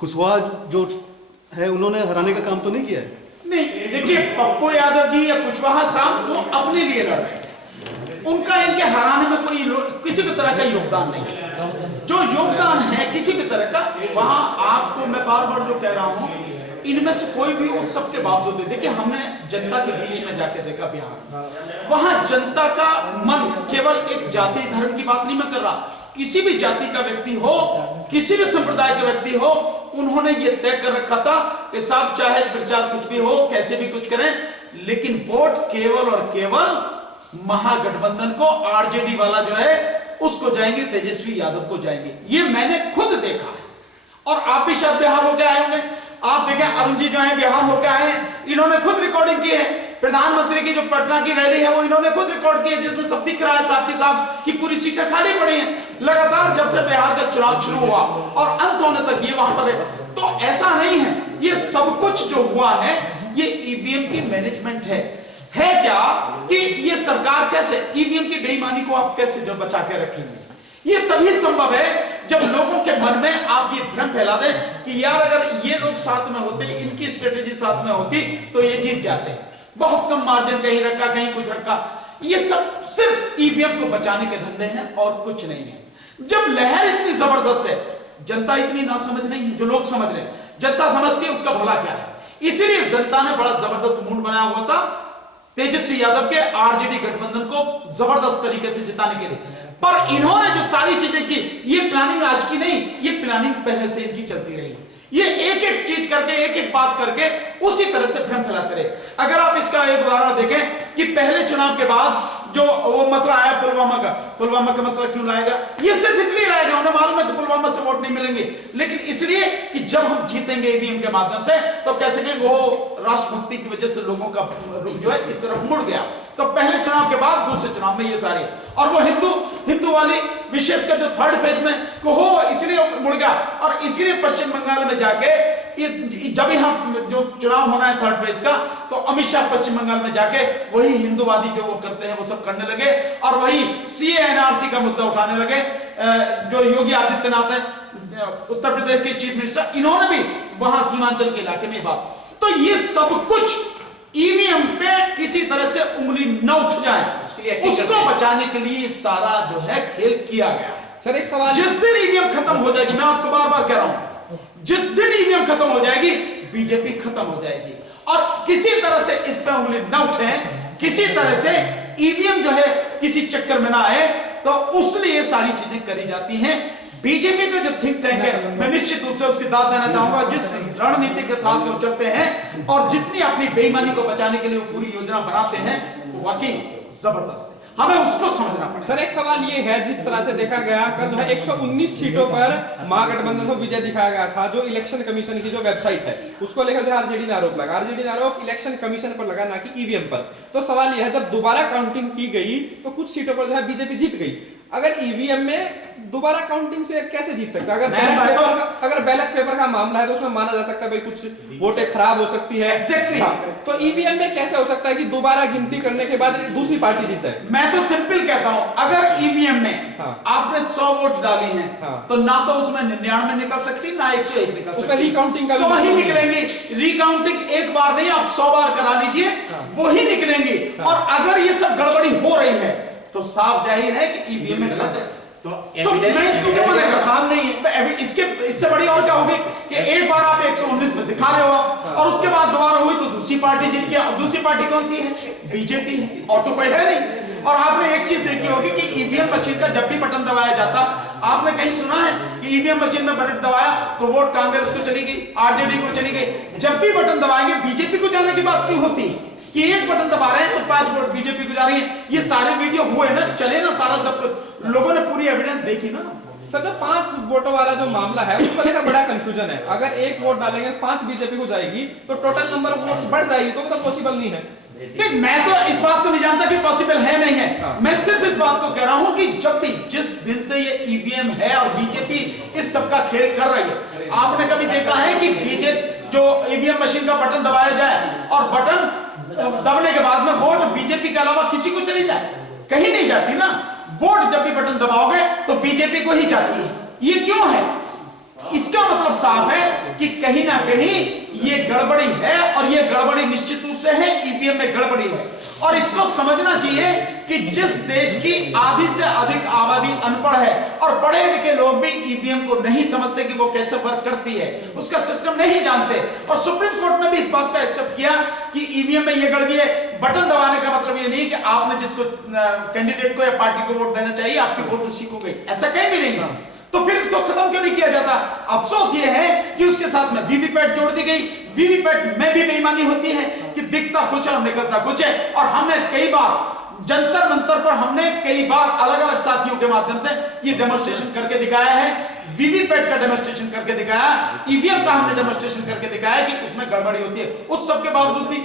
कुशवाहा जो है उन्होंने हराने का काम तो नहीं किया है? नहीं, देखिए पप्पू यादव जी या कुशवाहा साहब वो अपने लिए लड़ रहे हैं, उनका इनके हराने में कोई किसी भी तरह का योगदान नहीं है। जो योगदान है किसी भी तरह का, वहां आपको मैं बार बार जो कह रहा हूं, इनमें से कोई भी उस सब के बावजूद, देखिए हमने जनता के बीच में जाके देखा बिहार, वहां जनता का मन केवल एक जाति धर्म की बात नहीं मैं कर रहा, किसी भी जाति का व्यक्ति हो, किसी भी संप्रदाय का व्यक्ति हो, उन्होंने ये तय कर रखा था कि साहब चाहे प्रचार कुछ भी हो, कैसे भी कुछ करें, लेकिन वोट केवल और केवल महागठबंधन को, आरजेडी वाला जो है उसको जाएंगे, तेजस्वी यादव को जाएंगे। ये मैंने खुद देखा है, और आप भी शायद बिहार होके आए होंगे, आप देखें अरुण जी जो है बिहार होके आए हैं, इन्होंने खुद रिकॉर्डिंग की है। प्रधानमंत्री की जो पटना की रैली है वो इन्होंने खुद रिकॉर्ड की है, जिसमें सब दिख रहा है साहब की साहब की पूरी सीटें खाली पड़ी हैं लगातार जब से बिहार का चुनाव शुरू हुआ और अंत होने तक ये वहां पर है। तो ऐसा नहीं है, ये सब कुछ जो हुआ है ये ईवीएम की मैनेजमेंट है क्या कि ये सरकार कैसे ईवीएम की बेईमानी को आप कैसे जो बचा के रखेंगे? ये तभी संभव है जब लोगों के मन में आप ये भ्रम फैला दें कि यार अगर ये लोग साथ में होते, इनकी स्ट्रेटेजी साथ में होती तो ये जीत जाते हैं, बहुत कम मार्जिन कहीं रखा कहीं कुछ रखा। ये सब सिर्फ ईवीएम को बचाने के धंधे हैं और कुछ नहीं है। जब लहर इतनी जबरदस्त है, जनता इतनी ना समझ नहीं है, जो लोग समझ रहे हैं, जनता समझती है उसका भला क्या है। इसीलिए जनता ने बड़ा जबरदस्त मूड बनाया हुआ था तेजस्वी यादव के आरजेडी गठबंधन को जबरदस्त तरीके से जिताने के लिए। पर इन्होंने जो सारी चीजें की, ये प्लानिंग आज की नहीं, ये प्लानिंग पहले से इनकी चलती रही। ये एक एक चीज करके, एक एक बात करके उसी तरह से भ्रम फैलाते रहे। अगर आप इसका एक उदाहरण देखें कि पहले चुनाव के बाद जो वो मसला आया पुलवामा का मसला क्यों लाएगा? ये सिर्फ इसलिए लाएगा, उन्हें मालूम है कि पुलवामा से वोट नहीं मिलेंगे, लेकिन इसलिए कि जब हम जीतेंगे ईवीएम के माध्यम से तो कैसे कि वो राष्ट्रभक्ति की वजह से लोगों का रुख जो है इस तरफ मुड़ गया। तो पहले चुनाव के बाद दूसरे चुनाव में ये सारे, और वो हिंदू वाली विशेषकर जो थर्ड फेज में हो इसलिए मुड़ गया। और इसलिए पश्चिम बंगाल में जाके जब ही हम जो चुनाव होना है थर्ड फेज का, तो अमित शाह पश्चिम बंगाल में जाके वही हिंदूवादी जो वो करते हैं वो सब करने लगे और वही सीए एनआरसी का मुद्दा उठाने लगे। जो योगी आदित्यनाथ है उत्तर प्रदेश के चीफ मिनिस्टर, इन्होंने भी वहां सीमांचल के इलाके में बात। तो ये सब कुछ ईवीएम पे किसी तरह से उंगली न उठ जाए उसको बचाने के लिए सारा जो है खेल किया गया है। सर एक सवाल, जिस दिन ईवीएम खत्म हो जाएगी, मैं आपको बार बार कह रहा हूं, जिस दिन ईवीएम खत्म हो जाएगी बीजेपी खत्म हो जाएगी। और किसी तरह से इस पे उंगली न उठे, किसी तरह से ईवीएम जो है किसी चक्कर में ना आए, तो उसलिए सारी चीजें करी जाती हैं। बीजेपी का जो थिंक टैंक है, मैं निश्चित रूप से उसकी दाद देना चाहूंगा। जिस रणनीति के साथ वो चलते हैं और जितनी अपनी बेईमानी को बचाने के लिए वो पूरी योजना बनाते हैं, वो वाकई जबरदस्त है। हमें उसको समझना पड़ेगा। सर एक सवाल ये है, जिस तरह से देखा गया कल जो है 119 सीटों पर महागठबंधन को विजय दिखाया गया था, जो इलेक्शन कमीशन की जो वेबसाइट है उसको लेकर जो आरजेडी ने आरोप लगा, आरजेडी ने आरोप इलेक्शन कमीशन पर लगा, ना कि ईवीएम पर। तो सवाल यह है, जब दोबारा काउंटिंग की गई तो कुछ सीटों पर जो है बीजेपी जीत गई, अगर ईवीएम में दोबारा काउंटिंग से कैसे जीत सकता है? अगर बैलेट पेपर का मामला है तो उसमें माना जा सकता है भाई कुछ वोटें खराब हो सकती है। Exactly. तो ईवीएम में कैसे हो सकता है कि दोबारा गिनती करने के बाद दूसरी पार्टी जीत जाए? मैं तो सिंपल कहता हूं, अगर ईवीएम में आपने 100 वोट डाली हैं, तो ना तो उसमें 99 निकल सकती, ना 101 निकल सकती, उसमें रिकाउंटिंग का 100 ही निकलेंगे। रिकाउंटिंग एक बार नहीं, आप 100 बार करा लीजिए, वो ही निकलेंगे। और अगर ये सब गड़बड़ी हो रही है तो साफ जाहिर है कि ईवीएम में गलत है। तो मैं इसको क्यों मानेगा? सामने ही है। इससे बड़ी और क्या होगी कि एक बार आप 119 में दिखा रहे हो आप, और उसके बाद दोबारा हुई तो दूसरी पार्टी जीत गया। और दूसरी पार्टी कौन सी है? बीजेपी है, और तो कोई है नहीं। और आपने एक चीज देखी होगी कि ईवीएम मशीन का जब भी बटन दबाया जाता, आपने कहीं सुना है कि ईवीएम मशीन में बटन दबाया तो वोट कांग्रेस को चली गई, आरजेडी को चली गई? जब भी बटन दबाएंगे बीजेपी को जाने की बात क्यों होती है कि एक बटन दबा रहे हैं तो 5 वोट बीजेपी को जा रही है? ये सारे वीडियो हुए ना, चले ना, सारा सब कुछ लोगों ने पूरी एविडेंस देखी ना। सर जो 5 वोटों वाला जो मामला है उसको लेकर बड़ा कंफ्यूजन है। अगर एक वोट डालेंगे 5 बीजेपी को जाएगी तो टोटल नंबर ऑफ वोट्स बढ़ जाएगी, तो मतलब पॉसिबल नहीं है। नहीं, मैं तो इस बात को नहीं जानता कि पॉसिबल है नहीं है। मैं सिर्फ इस बात को कह रहा हूं कि जब भी जिस दिन से ये ईवीएम है और बीजेपी इस सब का खेल कर रही है, आपने कभी देखा है कि बीजेपी जो ईवीएम मशीन का बटन दबाया जाए और बटन दबने के बाद में वोट बीजेपी के अलावा किसी को चली जाए? कहीं नहीं जाती ना। वोट जब भी बटन दबाओगे तो बीजेपी को ही जाती है। ये क्यों है? इसका मतलब साफ है कि कहीं ना कहीं ये गड़बड़ी है, और ये गड़बड़ी निश्चित रूप से है, ईवीएम में गड़बड़ी है। और इसको समझना चाहिए कि जिस देश की आधी से अधिक आबादी अनपढ़ है और पढ़े लिखे लोग भी ईवीएम को नहीं समझते कि वो कैसे वर्क करती है, उसका सिस्टम नहीं जानते, और सुप्रीम कोर्ट ने भी इस बात को एक्सेप्ट किया कि ईवीएम में ये गड़बड़ी है। बटन दबाने का मतलब ये नहीं कि आपने जिसको कैंडिडेट को या पार्टी को वोट देना चाहिए आपकी वोट उसी को गई, ऐसा कहीं भी नहीं है। तो फिर इसको खत्म क्यों नहीं किया जाता? अफसोस ये है कि उसके साथ में वीवीपैट जोड़ दी गई। वीवीपैट में भी बेईमानी होती है कि दिखता कुछ है और निकलता कुछ है। और हमने कई बार जंतर मंतर पर कई बार अलग अलग साथियों के माध्यम से ये डेमोन्स्ट्रेशन करके दिखाया है। वीवीपैट का डेमोन्स्ट्रेशन करके दिखाया, ईवीएम का हमने डेमोन्स्ट्रेशन करके दिखाया कि इसमें गड़बड़ी होती है। उस सब के बावजूद भी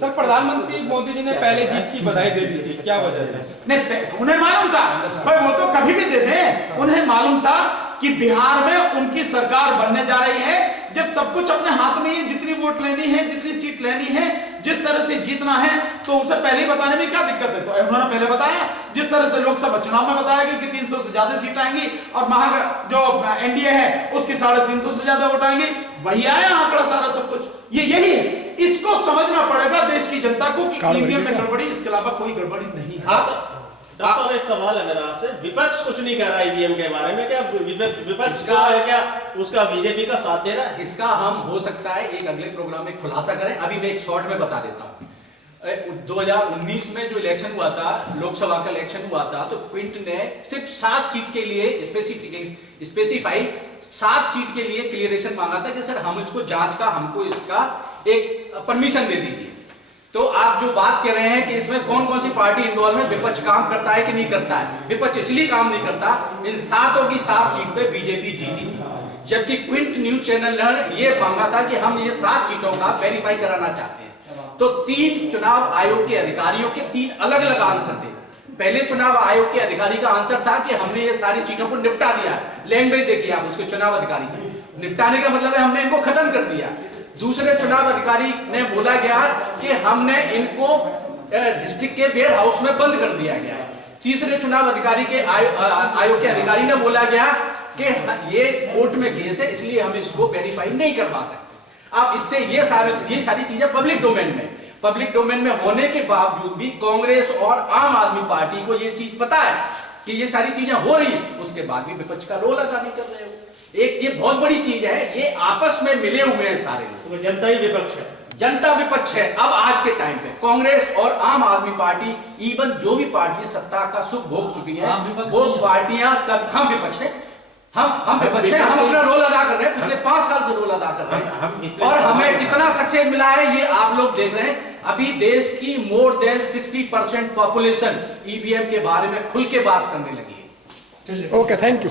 सर प्रधानमंत्री मोदी जी ने पहले जीत की बधाई दे दी थी, क्या वजह है? नहीं, उन्हें मालूम था भाई, वो तो कभी भी दे दे। उन्हें मालूम था कि बिहार में उनकी सरकार बनने जा रही है। जब सब कुछ अपने हाथ में है, जितनी वोट लेनी है, जितनी सीट लेनी है, जिस तरह से जीतना है, तो उसे पहले ही बताने में क्या दिक्कत है? तो उन्होंने पहले बताया, जिस तरह से लोकसभा चुनाव में बताया कि 300 से ज्यादा सीट आएंगी और जो एनडीए है उसकी 350 से ज्यादा वोट आएंगे। वही आया आंकड़ा, सारा सब कुछ यही है। इसको समझना पड़ेगा देश की जनता को कि ईवीएम में गड़बड़ी, इसके अलावा कोई गड़बड़ी नहीं है। डॉक्टर साहब, एक सवाल है मेरा आपसे। विपक्ष कुछ नहीं कह रहा ईवीएम के बारे में, क्या विपक्ष का है, क्या उसका बीजेपी का साथ दे रहा है? इसका हम हो सकता है एक अगले प्रोग्राम में खुलासा करें। अभी मैं एक शॉर्ट में बता देता हूं। 2019 में जो इलेक्शन हुआ था, लोकसभा का इलेक्शन हुआ था, तो क्विंट ने सिर्फ 7 सीट के लिए स्पेसिफाई 7 सीट के लिए क्लियरेशन मांगा था कि सर हम इसको जांच का, हमको इसका एक परमिशन दे दीजिए। तो आप जो बात कह रहे हैं कि इसमें कौन कौन सी पार्टी इन्वॉल्व है, विपक्ष काम करता है कि नहीं करता है? विपक्ष इसलिए काम नहीं करता, इन 7 की 7 सीट पे बीजेपी जीती थी, जबकि क्विंट न्यूज चैनल ने यह मांगा था कि हम ये 7 सीटों का वेरीफाई कराना चाहते हैं। तो 3 चुनाव आयोग के अधिकारियों के 3 अलग अलग आंसर थे। पहले चुनाव आयोग के अधिकारी का आंसर था कि हमने ये सारी सीटों को निपटा दिया। लैंग्वेज देखिए आप उसके चुनाव अधिकारी की, निपटाने का मतलब है हमने इनको खत्म कर दिया। दूसरे चुनाव अधिकारी ने बोला गया कि हमने इनको डिस्ट्रिक्ट के वेयर हाउस में बंद कर दिया गया है। तीसरे चुनाव अधिकारी के आयोग के अधिकारी ने बोला गया कि ये कोर्ट में केस है, इसलिए हम इसको वेरीफाई नहीं करवा सकते। अब इससे ये सारी चीजें पब्लिक डोमेन में होने के बावजूद भी कांग्रेस और आम आदमी पार्टी को ये चीज पता है कि ये सारी चीजें हो रही है, उसके बाद भी विपक्ष का रोल अदा नहीं कर रहे हो। एक ये बहुत बड़ी चीज है, ये आपस में मिले हुए हैं सारे लोग। तो जनता ही विपक्ष है, जनता विपक्ष है। अब आज के टाइम पे कांग्रेस और आम आदमी पार्टी, इवन जो भी पार्टियां सत्ता का सुख भोग चुकी हैं, वो पार्टियां हम विपक्ष है, हम विपक्ष है, हम अपना रोल अदा कर रहे हैं, पिछले 5 साल से रोल अदा कर रहे हैं और हमें कितना सक्सेस मिला है ये आप लोग देख रहे हैं। अभी देश की मोर देन 60% पॉपुलेशन ईवीएम के बारे में खुल के बात करने लगी है। Okay, thank you.